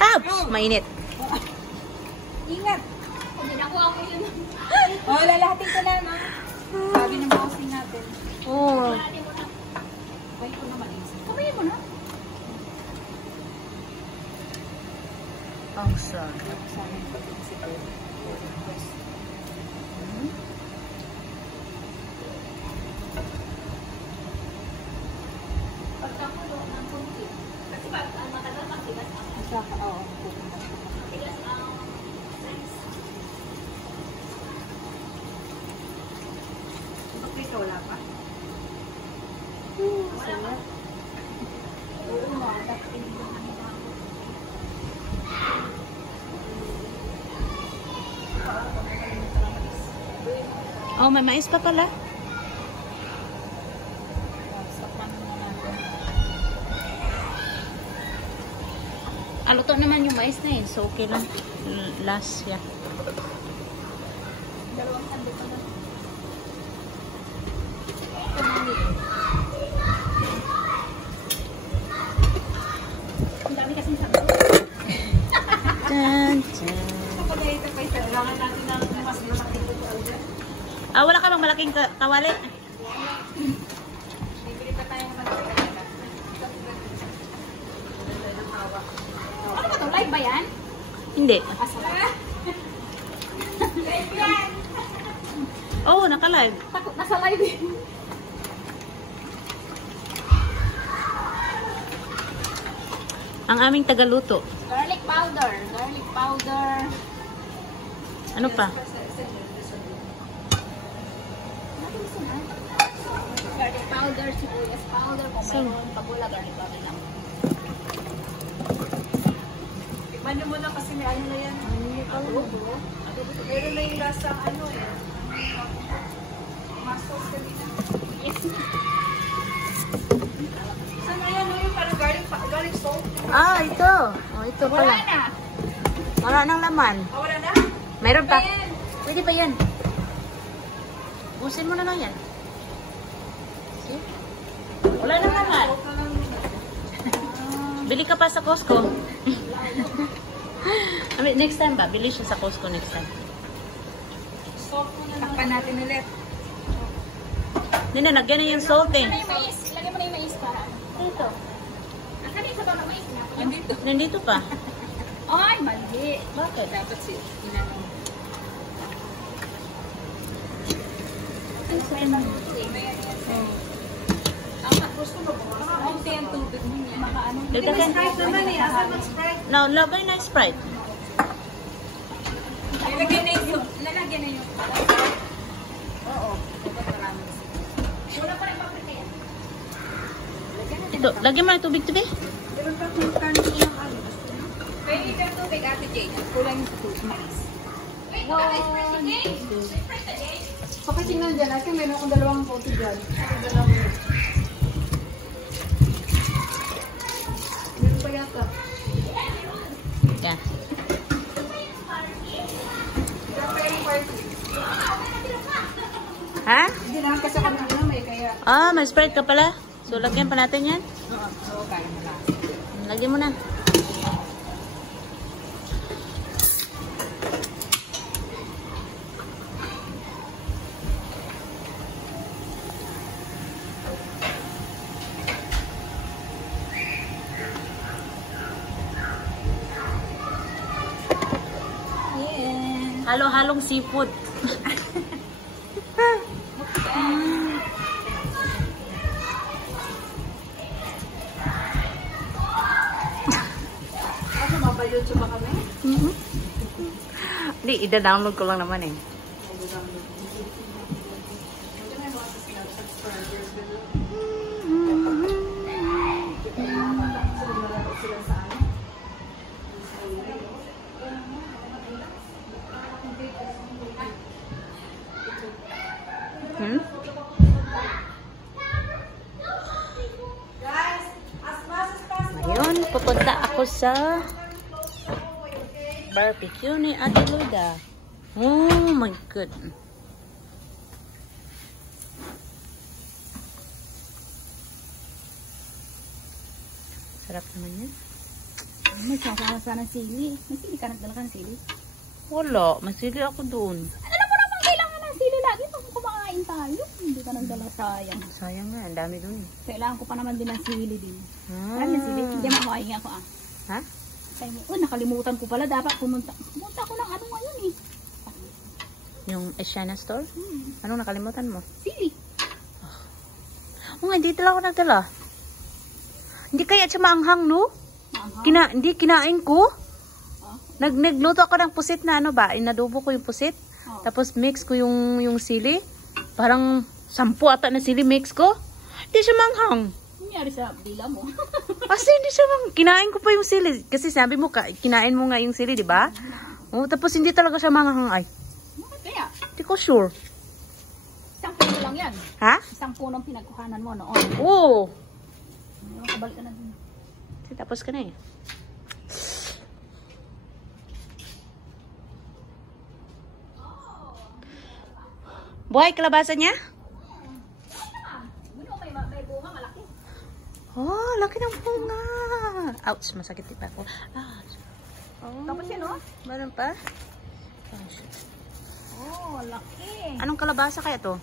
Ouch! Mainit. Ingat. Hindi na ako yun. Oh, lalahatin ko na, no? Sabi ng bossing natin. Oh. Wait ko naman. Kamayin mo na. Ang sarap. Sana yung pag-iisip ko. Pagkakulo ng kunti. Kasi pag matagal magtigas ako. Saka, oo. Tigas ang nice. Bakit wala pa? Wala pa. Oo nga. Dapat hindi ko namin ako. Oh, may mais pa pala. Luto naman yung mais na eh. So, okay lang. Last, yeah. Dalawang sando pa na. Ang dami kasing sando. Dun, dun. Kapag ito pa isa, kailangan natin ng mas malaking tutual dyan. Ah, wala ka bang malaking kawali? Bibili pa tayong malaking talaga. Ano ba ito? Live ba yan? Hindi. Asala. Live yan! Oh, naka-live. Takot nasa live eh. Ang aming tagaluto. Garlic powder. Garlic powder. Ano pa? Garlic powder, sibuyas powder. Kung mayroon pabula, garlic powder lang. Tikman nyo muna kasi may ano na yan. Adobo. Meron na yung lasang ano eh. Masos kanina. Yes. Saan na yan? Yung parang garlic salt? Ah, ito. Oh, ito pala. Wala na. Wala nang laman. Ah, wala na? Mayroon pa. Ayan. Pwede pa yan. Busin mo na lang yan. See? Wala nang laman. Bili ka pa sa Costco. I mean, next time ba? Bili siya sa Costco next time. Takpan natin ulit. Hindi na, nagyan na yung salt eh. Lagyan mo na yung mais para. Dito. Asan yung sabaw ng mais na? Nandito. Nandito pa. Ay, mali. Bakit? Dapat si inanong. Ang gusto mo ba? Kaunti ang tubig mo niya. Makaano? Dagdagan. Sprite naman eh. Asan mag Sprite? No, lagay na Sprite. Lalagyan na yung lalagyan na yung oo. Dapat marami. Wala pa rin paprika yan. Ito, lagyan mo na tubig-tubig. Meron pa kung kanin ng ano. Pwede yung tubig, Ate Jane. Kulang yung tubig. Mais. No. So kasi nandyan, kasi meron akong dalawang bote dyan. Meron pa yata. Yan. Ha? Hindi lang kasi kami na may kaya. Ah, may Sprite ka pala. So, lagyan pa natin yan. Oo, kaya mo lang. Lagyan mo na. Yeah. Halo-halong seafood. Ano, mabayotso ba kami? Hindi, ida-download ko lang naman eh. Ngayon, pupunta ako sa barbecue ni Ate Luda. Oh my God. Sarap naman yan. May sasama ng sili. May sili ka, nagdala ka ng sili. Wala, masili ako doon. Alam mo naman kailangan ng sili lagi pag kumakain tayo. Hindi ka nagdala, sayang. Sayang nga, ang dami doon. Kailangan ko pa naman din ng sili din. Ah. Alam yung sili? Hindi makain ako ah. Ha? Nakalimutan ko pala. Dapat pumunta ko ng ano ngayon eh. Yung Asiana store? Anong nakalimutan mo? Sili. Oh, hindi talaga ako nagdala. Hindi kaya siya maanghang, no? Hindi, kinain ko. Nagluto ako ng pusit na ano ba? Inadobo ko yung pusit. Tapos mix ko yung sili. Parang 10 ata na sili mix ko. Hindi siya manghang. Nangyari sa dila mo. Kasi hindi siya manghang. Kinain ko pa yung sili. Kasi sabi mo, kinain mo nga yung sili, di ba? Oh, tapos hindi talaga siya manghang ay. Bakit kaya? Hindi ko sure. Isang puno lang yan. Ha? Isang punong pinagkuhanan mo noon. Oo. Kabalik ka na din. Tapos ka na eh. Buhay kalabasa niya? May bunga malaki. Oh, laki ng bunga. Ouch, masakit pa ako. Oh, Tapos yan oh. meron pa? Oh, laki. Anong kalabasa kaya to?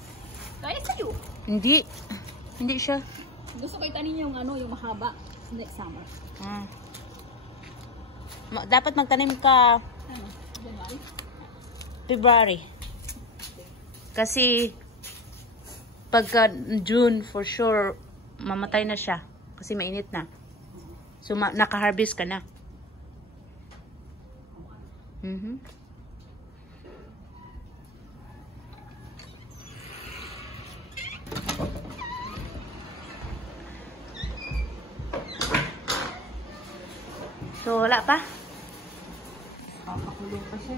Kaya sa'yo. Hindi. Hindi siya. Gusto ko itanin yung ano, yung mahaba. Next summer. Dapat magtanim ka Ano? January? February. Kasi pagka June for sure mamatay na siya kasi mainit na. So naka-harvest ka na. So wala pa. Papakulo pa siya.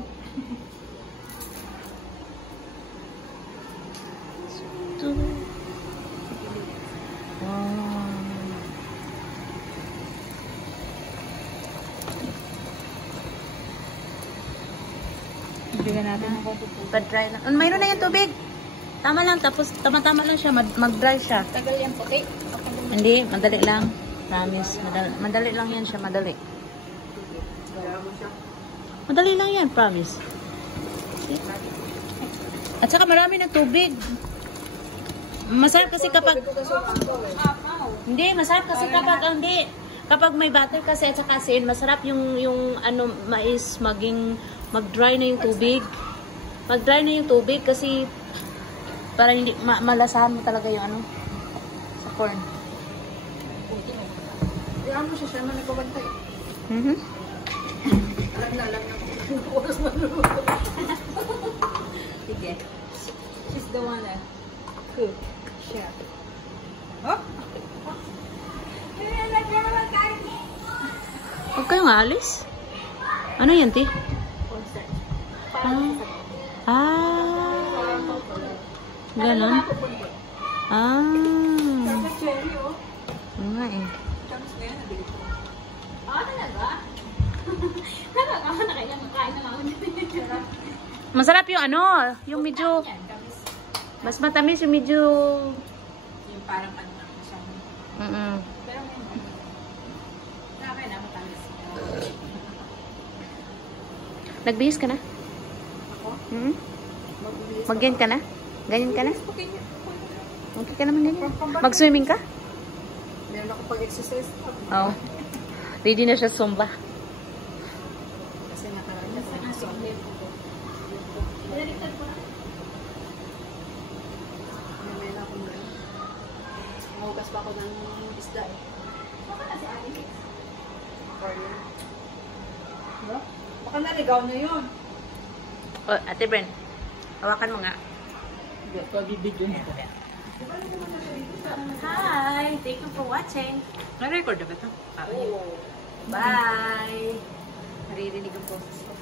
Bigyan natin ng Pa-dry lang. Mayroon na yung tubig. Tama lang. Tapos tama-tama lang siya. Mag-dry siya. tagal yan puti. Hindi. Madali lang. Promise. Madali lang yan siya. Madali. Madali lang yan. Promise. At saka marami ng tubig. Masarap kasi kapag... Hindi. Masarap kasi kapag... Hindi. Kapag may butter kasi at saka asin, masarap yung ano, mais mag-dry na yung tubig. Mag-dry na yung tubig kasi para hindi malasahan mo talaga yung ano sa corn. Iyan mo siya na nagpabantay. Alam na oras maluluto. Sige. She's the one that cook. Chef. Oh? Huwag kayong alis. Ano yan, ti? Ganon. Nga eh. Talaga? Talaga ako na kailan makain na lang ako. Masarap yung ano, yung medyo mas matamis yung medyo Yung parang ano siya. Pero ngayon, nakakain na matamis. Nagbihis ka na? Ako? Mag-ganyan ka na? Ganyan ka na? Okay ka naman ganyan. Mag-swimming ka? Meron ako pag-exercise. Oo. Ready na siya Zumba. Kasi nakaraan na sa Zumba. Baliktad ko na. Meron ako na. Mahugas pa ako ng isda eh. Baka na si Alex. Baka naligaw na yun. Oh, Ate Bren, hawakan mo nga. Pabibigyan ko. Hi! Thank you for watching. Na-record na ba ito? Bye! Naririnig ang process ko.